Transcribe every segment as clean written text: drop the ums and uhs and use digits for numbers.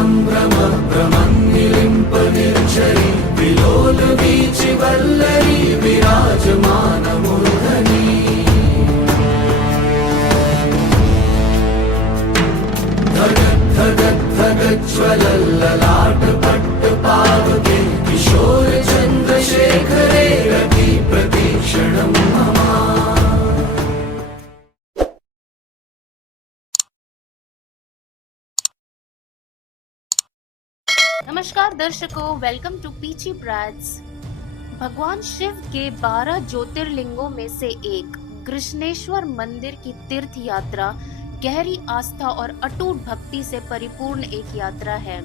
सम्भ्रम भ्रमन्निलिम्प निर्झरी विलोलवीचि वल्लरी विराजमानमूर्धनि धगज्ज्वलल्ललाटपट्टपावके किशोर चन्द्रशेखरे रति प्रतीक्षणं मम। नमस्कार दर्शकों, वेलकम टू पीची ब्राड्स। भगवान शिव के 12 ज्योतिर्लिंगों में से एक कृष्णेश्वर मंदिर की तीर्थ यात्रा गहरी आस्था और अटूट भक्ति से परिपूर्ण एक यात्रा है।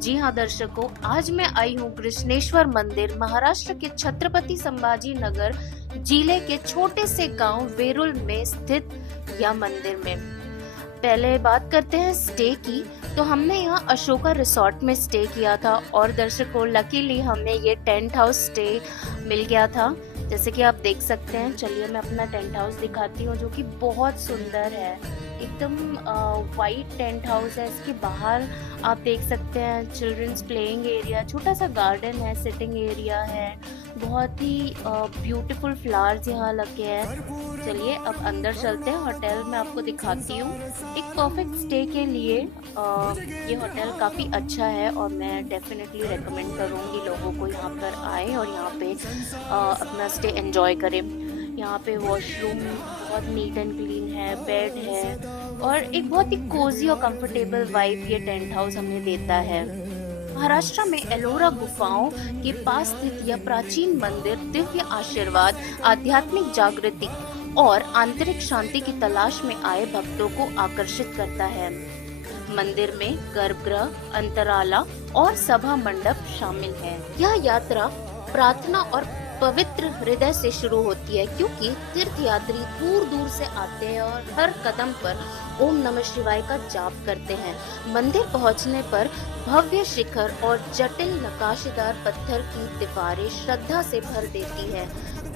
जी हाँ दर्शकों, आज मैं आई हूँ कृष्णेश्वर मंदिर महाराष्ट्र के छत्रपति संभाजी नगर जिले के छोटे से गांव वेरुल में स्थित यह मंदिर में। पहले बात करते हैं स्टे की, तो हमने यहाँ अशोका रिसोर्ट में स्टे किया था और दर्शकों लकीली हमें ये टेंट हाउस स्टे मिल गया था, जैसे कि आप देख सकते हैं। चलिए मैं अपना टेंट हाउस दिखाती हूँ जो कि बहुत सुंदर है। एकदम वाइट टेंट हाउस है। इसके बाहर आप देख सकते हैं चिल्ड्रंस प्लेइंग एरिया, छोटा सा गार्डन है, सिटिंग एरिया है, बहुत ही ब्यूटीफुल फ्लावर्स यहाँ लगे हैं। चलिए अब अंदर चलते हैं, होटल में आपको दिखाती हूँ। एक परफेक्ट स्टे के लिए ये होटल काफ़ी अच्छा है और मैं डेफिनेटली रेकमेंड करूँगी लोगों को यहाँ पर आए और यहाँ पे अपना स्टे एंजॉय करें। यहाँ पे वॉशरूम बहुत नीट एंड क्लीन है, बेड है और एक बहुत ही कोजी और कंफर्टेबल वाइब ये टेंट हाउस हमें देता है। महाराष्ट्र में एलोरा गुफाओं के पास स्थित यह प्राचीन मंदिर दिव्य आशीर्वाद, आध्यात्मिक जागृति और आंतरिक शांति की तलाश में आए भक्तों को आकर्षित करता है। मंदिर में गर्भगृह, अंतराला और सभा मंडप शामिल है। यह यात्रा प्रार्थना और पवित्र हृदय से शुरू होती है, क्योंकि तीर्थयात्री दूर दूर से आते हैं और हर कदम पर ओम नमः शिवाय का जाप करते हैं। मंदिर पहुंचने पर भव्य शिखर और जटिल नक्काशीदार पत्थर की दीवारें श्रद्धा से भर देती है।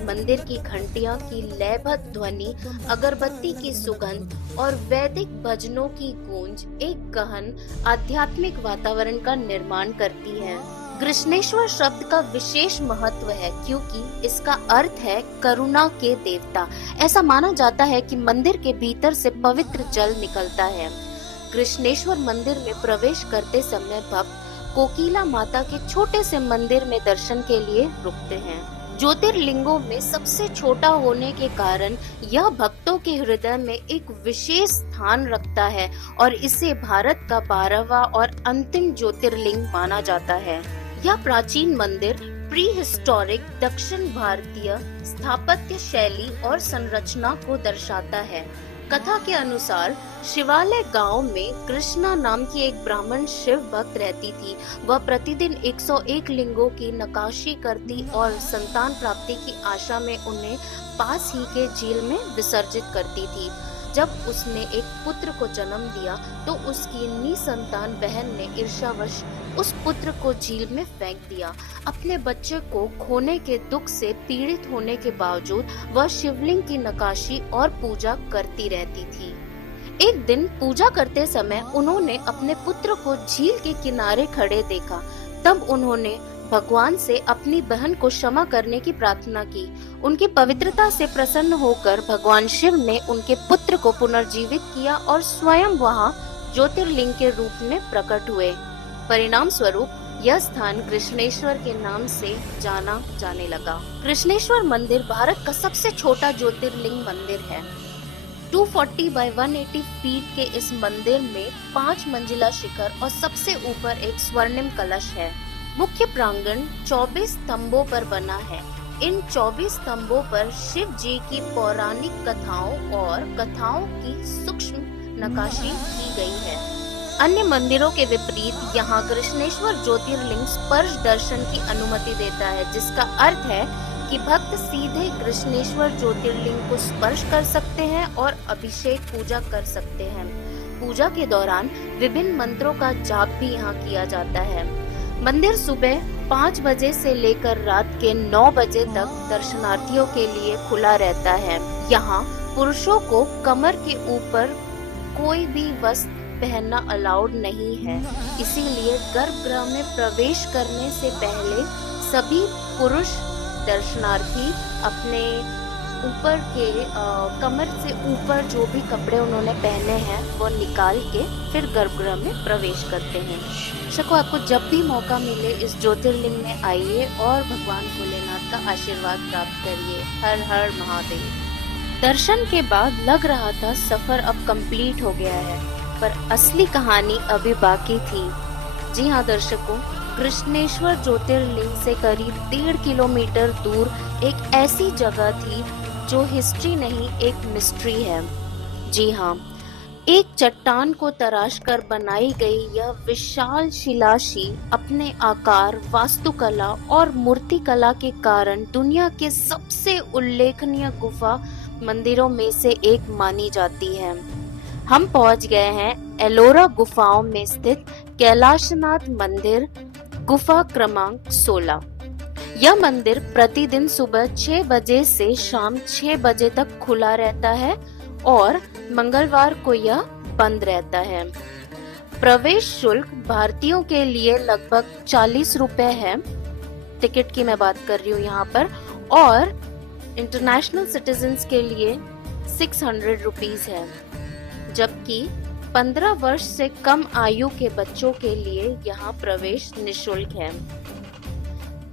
मंदिर की घंटियां की लयबद्ध ध्वनि, अगरबत्ती की सुगंध और वैदिक भजनों की गूंज एक गहन आध्यात्मिक वातावरण का निर्माण करती है। कृष्णेश्वर शब्द का विशेष महत्व है क्योंकि इसका अर्थ है करुणा के देवता। ऐसा माना जाता है कि मंदिर के भीतर से पवित्र जल निकलता है। कृष्णेश्वर मंदिर में प्रवेश करते समय भक्त कोकिला माता के छोटे से मंदिर में दर्शन के लिए रुकते हैं। ज्योतिर्लिंगों में सबसे छोटा होने के कारण यह भक्तों के हृदय में एक विशेष स्थान रखता है और इसे भारत का 12वां और अंतिम ज्योतिर्लिंग माना जाता है। यह प्राचीन मंदिर प्री हिस्टोरिक दक्षिण भारतीय स्थापत्य शैली और संरचना को दर्शाता है। कथा के अनुसार शिवालय गांव में कृष्णा नाम की एक ब्राह्मण शिव भक्त रहती थी। वह प्रतिदिन 101 लिंगों की नक्काशी करती और संतान प्राप्ति की आशा में उन्हें पास ही के झील में विसर्जित करती थी। जब उसने एक पुत्र को जन्म दिया तो उसकी निसंतान बहन ने ईर्ष्यावश उस पुत्र को झील में फेंक दिया। अपने बच्चे को खोने के दुख से पीड़ित होने के बावजूद वह शिवलिंग की नक्काशी और पूजा करती रहती थी। एक दिन पूजा करते समय उन्होंने अपने पुत्र को झील के किनारे खड़े देखा। तब उन्होंने भगवान से अपनी बहन को क्षमा करने की प्रार्थना की। उनकी पवित्रता से प्रसन्न होकर भगवान शिव ने उनके पुत्र को पुनर्जीवित किया और स्वयं वहां ज्योतिर्लिंग के रूप में प्रकट हुए। परिणाम स्वरूप यह स्थान कृष्णेश्वर के नाम से जाना जाने लगा। कृष्णेश्वर मंदिर भारत का सबसे छोटा ज्योतिर्लिंग मंदिर है। 240 बाय 180 फीट के इस मंदिर में 5 मंजिला शिखर और सबसे ऊपर एक स्वर्णिम कलश है। मुख्य प्रांगण 24 स्तंभों पर बना है। इन 24 स्तंभों पर शिव जी की पौराणिक कथाओं और कथाओं की सूक्ष्म नक्काशी की गई है। अन्य मंदिरों के विपरीत यहाँ कृष्णेश्वर ज्योतिर्लिंग स्पर्श दर्शन की अनुमति देता है, जिसका अर्थ है कि भक्त सीधे कृष्णेश्वर ज्योतिर्लिंग को स्पर्श कर सकते हैं और अभिषेक पूजा कर सकते हैं। पूजा के दौरान विभिन्न मंत्रों का जाप भी यहाँ किया जाता है। मंदिर सुबह 5 बजे से लेकर रात के 9 बजे तक दर्शनार्थियों के लिए खुला रहता है। यहाँ पुरुषों को कमर के ऊपर कोई भी वस्त्र पहनना अलाउड नहीं है। इसीलिए गर्भगृह में प्रवेश करने से पहले सभी पुरुष दर्शनार्थी अपने ऊपर के कमर से ऊपर जो भी कपड़े उन्होंने पहने हैं वो निकाल के फिर गर्भगृह में प्रवेश करते हैं। दर्शकों, आपको जब भी मौका मिले इस ज्योतिर्लिंग में आइए और भगवान भोलेनाथ का आशीर्वाद प्राप्त करिए। हर हर महादेव। दर्शन के बाद लग रहा था सफर अब कंप्लीट हो गया है, पर असली कहानी अभी बाकी थी। जी हाँ दर्शकों, कृष्णेश्वर ज्योतिर्लिंग से करीब 1.5 किलोमीटर दूर एक ऐसी जगह थी जो हिस्ट्री नहीं एक मिस्ट्री है। जी हाँ, एक चट्टान को तराश कर बनाई गई यह विशाल शिलाशी अपने आकार, वास्तुकला और मूर्तिकला के कारण दुनिया के सबसे उल्लेखनीय गुफा मंदिरों में से एक मानी जाती है। हम पहुंच गए हैं एलोरा गुफाओं में स्थित कैलाशनाथ मंदिर, गुफा क्रमांक 16। यह मंदिर प्रतिदिन सुबह 6 बजे से शाम 6 बजे तक खुला रहता है और मंगलवार को यह बंद रहता है। प्रवेश शुल्क भारतीयों के लिए लगभग 40 रुपए है, टिकट की मैं बात कर रही हूँ यहाँ पर, और इंटरनेशनल सिटीजन्स के लिए 600 रुपीज है, जबकि 15 वर्ष से कम आयु के बच्चों के लिए यहाँ प्रवेश निशुल्क है।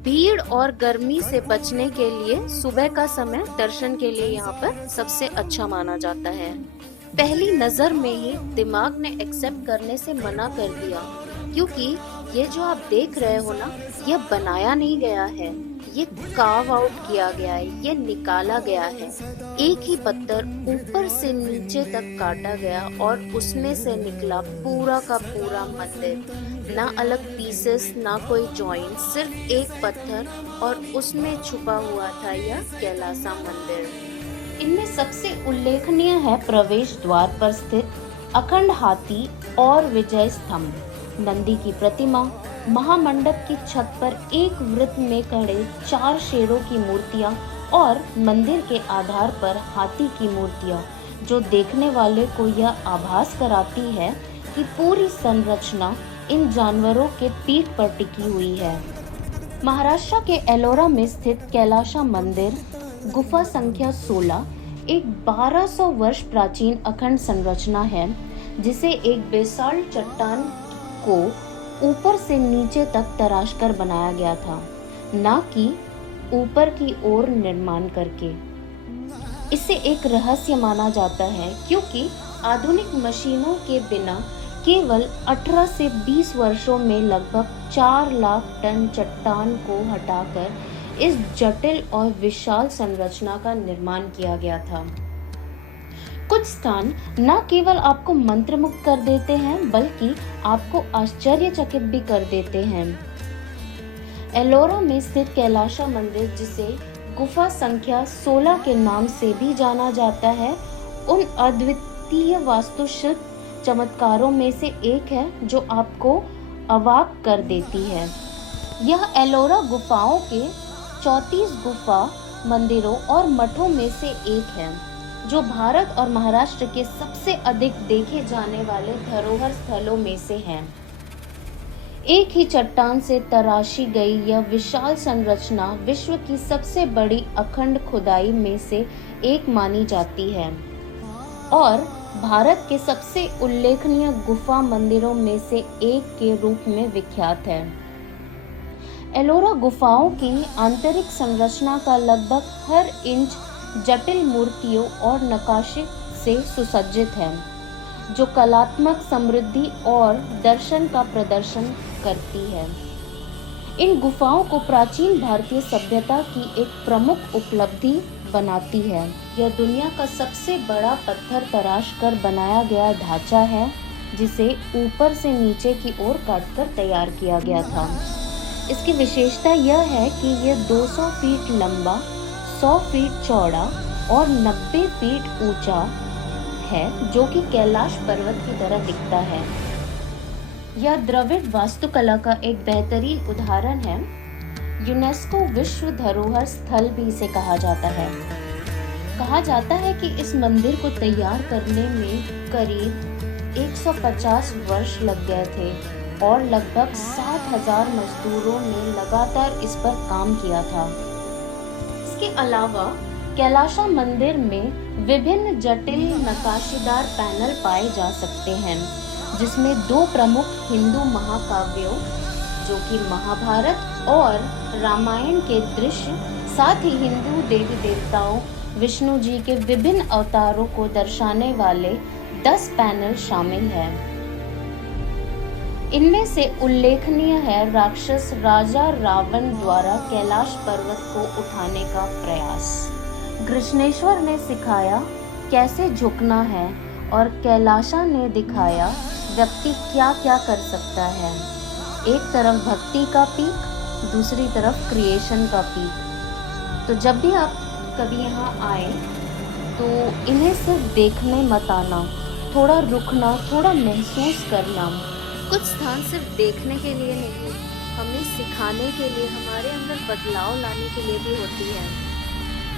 भीड़ और गर्मी से बचने के लिए सुबह का समय दर्शन के लिए यहाँ पर सबसे अच्छा माना जाता है। पहली नजर में ही दिमाग ने एक्सेप्ट करने से मना कर दिया, क्योंकि ये जो आप देख रहे हो ना, ये बनाया नहीं गया है, ये कार्व आउट किया गया है, ये निकाला गया है। एक ही पत्थर ऊपर से नीचे तक काटा गया और उसमें से निकला पूरा का पूरा मंदिर। ना अलग पीसेस, ना कोई जॉइंट, सिर्फ एक पत्थर और उसमें छुपा हुआ था यह कैलासा मंदिर। इनमें सबसे उल्लेखनीय है प्रवेश द्वार पर स्थित अखंड हाथी और विजय स्तंभ, नंदी की प्रतिमा, महामंडप की छत पर एक वृत्त में खड़े 4 शेरों की मूर्तियां और मंदिर के आधार पर हाथी की मूर्तियां, जो देखने वाले को यह आभास कराती है कि पूरी संरचना इन जानवरों के पीठ पर टिकी हुई है। महाराष्ट्र के एलोरा में स्थित कैलासा मंदिर, गुफा संख्या 16 एक 1200 वर्ष प्राचीन अखंड संरचना है, जिसे एक बेसाल्ट चट्टान को ऊपर से नीचे तक तराश कर बनाया गया था, न कि ऊपर की ओर निर्माण करके। इसे एक रहस्य माना जाता है, क्योंकि आधुनिक मशीनों के बिना केवल 18 से 20 वर्षों में लगभग 4 लाख टन चट्टान को हटाकर इस जटिल और विशाल संरचना का निर्माण किया गया था। कुछ स्थान न केवल आपको मंत्रमुग्ध कर देते हैं, बल्कि आपको आश्चर्यचकित भी कर देते हैं। एलोरा में स्थित कैलासा मंदिर, जिसे गुफा संख्या 16 के नाम से भी जाना जाता है, उन अद्वितीय वास्तुशिल्प चमत्कारों में से एक है जो आपको अवाक कर देती है। यह एलोरा गुफाओं के 34 गुफा मंदिरों और मठों में से एक है, जो भारत और महाराष्ट्र के सबसे अधिक देखे जाने वाले धरोहर स्थलों में से हैं। एक ही चट्टान से तराशी गई यह विशाल संरचना विश्व की सबसे बड़ी अखंड खुदाई में से एक मानी जाती है और भारत के सबसे उल्लेखनीय गुफा मंदिरों में से एक के रूप में विख्यात है। एलोरा गुफाओं की आंतरिक संरचना का लगभग हर इंच जटिल मूर्तियों और नक्काशी से सुसज्जित है, जो कलात्मक समृद्धि और दर्शन का प्रदर्शन करती है। इन गुफाओं को प्राचीन भारतीय सभ्यता की एक प्रमुख उपलब्धि बनाती है। यह दुनिया का सबसे बड़ा पत्थर तराश कर बनाया गया ढांचा है, जिसे ऊपर से नीचे की ओर काटकर तैयार किया गया था। इसकी विशेषता यह है कि यह 200 फीट लंबा, 100 फीट चौड़ा और 90 फीट ऊंचा है, जो कि कैलाश पर्वत की तरह दिखता है। यह द्रविड़ वास्तुकला का एक बेहतरीन उदाहरण है। यूनेस्को विश्व धरोहर स्थल भी इसे कहा जाता है। कहा जाता है कि इस मंदिर को तैयार करने में करीब 150 वर्ष लग गए थे और लगभग 60,000 मजदूरों ने लगातार इस पर काम किया था। इसके अलावा कैलाशा मंदिर में विभिन्न जटिल नक्काशीदार पैनल पाए जा सकते हैं, जिसमें 2 प्रमुख हिंदू महाकाव्यों जो कि महाभारत और रामायण के दृश्य, साथ ही हिंदू देवी देवताओं विष्णु जी के विभिन्न अवतारों को दर्शाने वाले 10 पैनल शामिल हैं। इनमें से उल्लेखनीय है राक्षस राजा रावण द्वारा कैलाश पर्वत को उठाने का प्रयास। कृष्णेश्वर ने सिखाया कैसे झुकना है और कैलाशा ने दिखाया व्यक्ति क्या क्या कर सकता है। एक तरफ भक्ति का पीक, दूसरी तरफ क्रिएशन का पीक। तो जब भी आप कभी यहाँ आए तो इन्हें सिर्फ देखने मत आना, थोड़ा रुकना, थोड़ा महसूस करना। कुछ स्थान सिर्फ देखने के लिए नहीं, हमें सिखाने के लिए, हमारे अंदर बदलाव लाने के लिए भी होती है।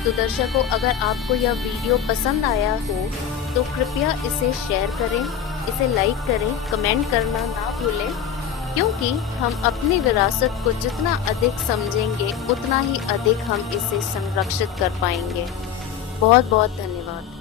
तो दर्शकों, अगर आपको यह वीडियो पसंद आया हो तो कृपया इसे शेयर करें, इसे लाइक करें, कमेंट करना ना भूलें, क्योंकि हम अपनी विरासत को जितना अधिक समझेंगे उतना ही अधिक हम इसे संरक्षित कर पाएंगे। बहुत बहुत धन्यवाद।